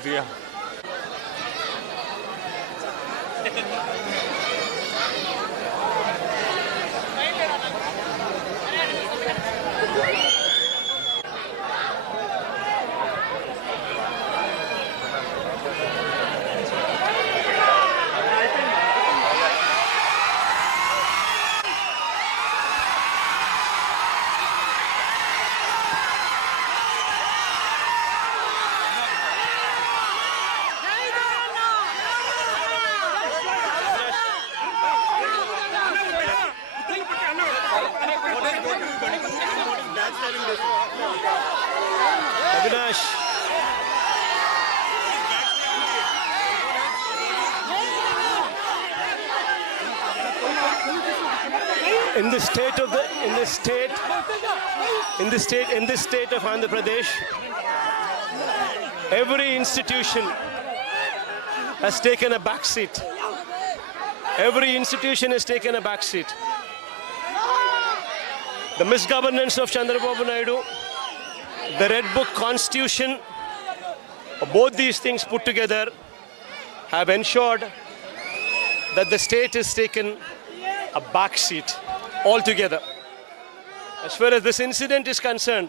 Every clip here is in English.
Nazia. Avinash. In the state of Andhra Pradesh, every institution has taken a back seat. Every institution has taken a back seat. The misgovernance of Chandrababu Naidu, the Red Book Constitution, both these things put together have ensured that the state has taken a back seat altogether. As far as this incident is concerned,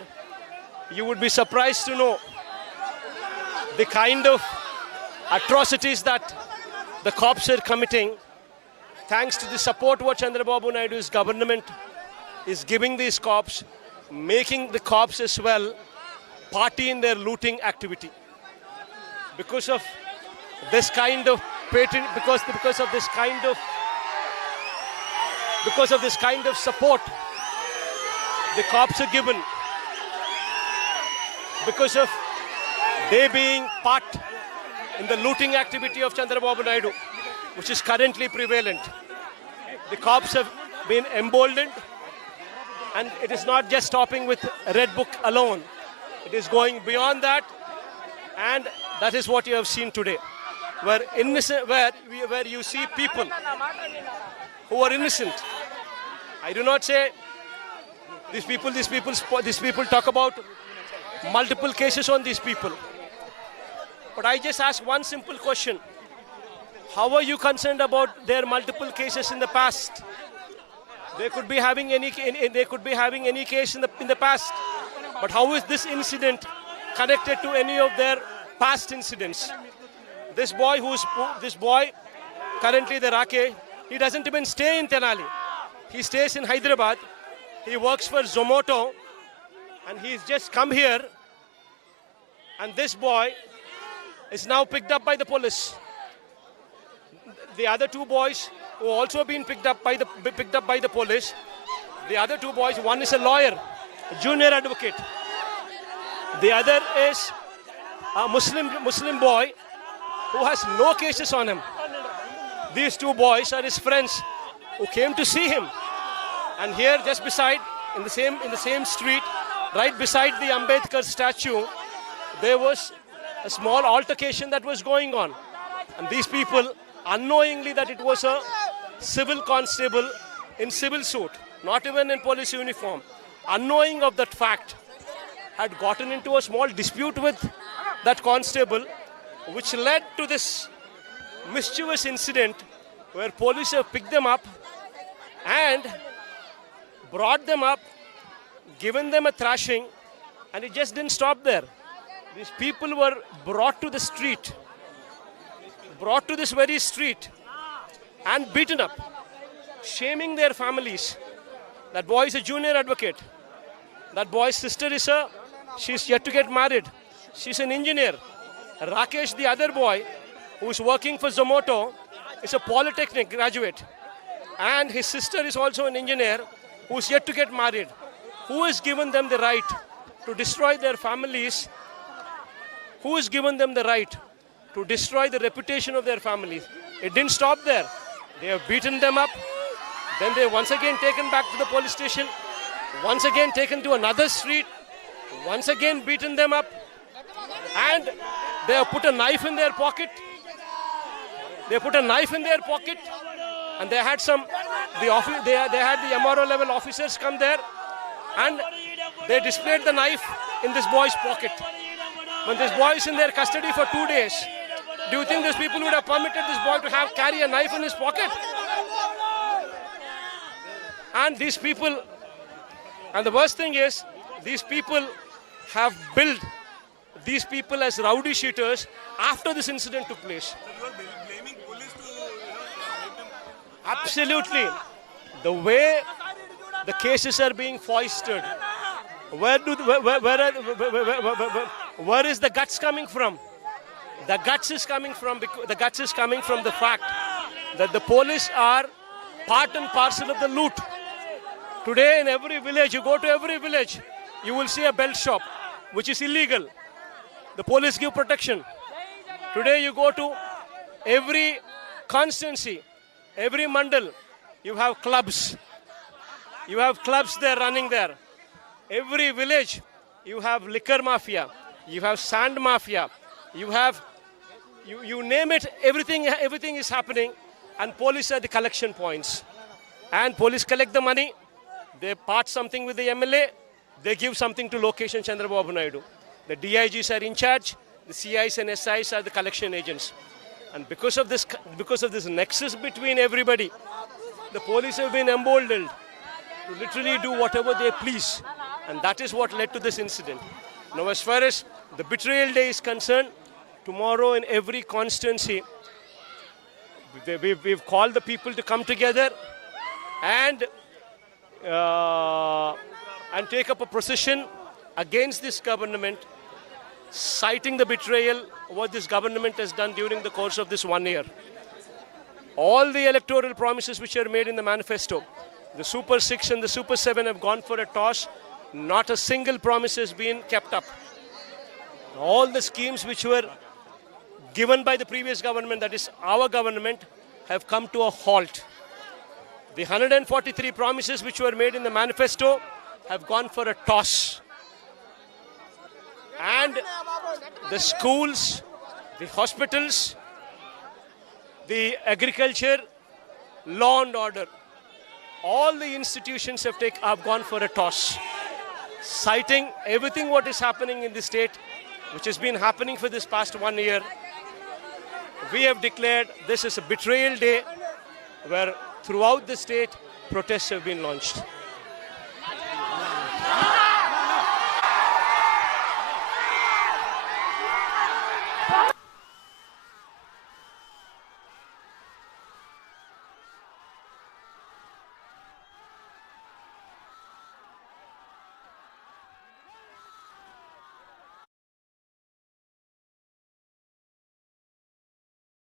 you would be surprised to know the kind of atrocities that the cops are committing, thanks to the support what Chandrababu Naidu's government is giving these cops, making the cops as well party in their looting activity. Because of this kind of because of this kind of support the cops are given, because of they being part in the looting activity of Chandrababu Naidu, which is currently prevalent. The cops have been emboldened, and it is not just stopping with Red Book alone. It is going beyond that, and that is what you have seen today, where you see people who are innocent. I do not say these people talk about multiple cases on these people. But I just ask one simple question. How are you concerned about their multiple cases in the past? They could be having any case in the past. But how is this incident connected to any of their past incidents? This boy currently the Rakesh, he doesn't even stay in Tenali. He stays in Hyderabad. He works for Zomato, and he's just come here. And this boy is now picked up by the police. The other two boys who also been picked up by the police. The other two boys, one is a lawyer, a junior advocate. The other is a Muslim boy who has no cases on him. These two boys are his friends who came to see him. And here, just beside, in the same street, right beside the Ambedkar statue, there was a small altercation that was going on. And these people, unknowingly that it was a civil constable in civil suit, not even in police uniform, unknowing of that fact, had gotten into a small dispute with that constable, which led to this mischievous incident where police have picked them up and brought them up, given them a thrashing, and it just didn't stop there. These people were brought to the street, brought to this very street and beaten up, shaming their families. That boy is a junior advocate. That boy's sister she's yet to get married. She's an engineer. Rakesh, the other boy, who's working for Zomato, is a polytechnic graduate. And his sister is also an engineer who's yet to get married. Who has given them the right to destroy their families? Who has given them the right to destroy the reputation of their families? It didn't stop there. They have beaten them up. Then they once again taken back to the police station. Once again taken to another street. Once again beaten them up. And they have put a knife in their pocket. They put a knife in their pocket. And they had they had the MRO level officers come there. And they displayed the knife in this boy's pocket. when this boy is in their custody for 2 days, do you think these people would have permitted this boy to carry a knife in his pocket? And these people, and the worst thing is, these people have billed these people as rowdy sheeters after this incident took place. You are blaming police to victim. Absolutely. The way the cases are being foisted, where is the guts coming from? The guts is coming from the fact that the police are part and parcel of the loot. Today in every village, you go to every village, you will see a belt shop, which is illegal. The police give protection. Today you go to every constituency, every mandal, you have clubs. You have clubs there running there. Every village, you have liquor mafia, you have sand mafia, you have, you name it, everything is happening, and police are the collection points. And police collect the money, they part something with the MLA, they give something to Lokesh and Chandrababu Naidu. The DIGs are in charge, the CIs and SIs are the collection agents. And because of this nexus between everybody, the police have been emboldened to literally do whatever they please. And that is what led to this incident. Now, as far as the betrayal day is concerned, tomorrow in every constituency, we've called the people to come together and take up a procession against this government, citing the betrayal, what this government has done during the course of this 1 year. All the electoral promises which are made in the manifesto, the Super 6 and the Super 7 have gone for a toss. Not a single promise has been kept up. All the schemes which were given by the previous government, that is our government, have come to a halt. The 143 promises which were made in the manifesto have gone for a toss. And the schools, the hospitals, the agriculture, law and order, all the institutions have gone for a toss. Citing everything what is happening in the state, which has been happening for this past 1 year, we have declared this is a betrayal day where throughout the state protests have been launched.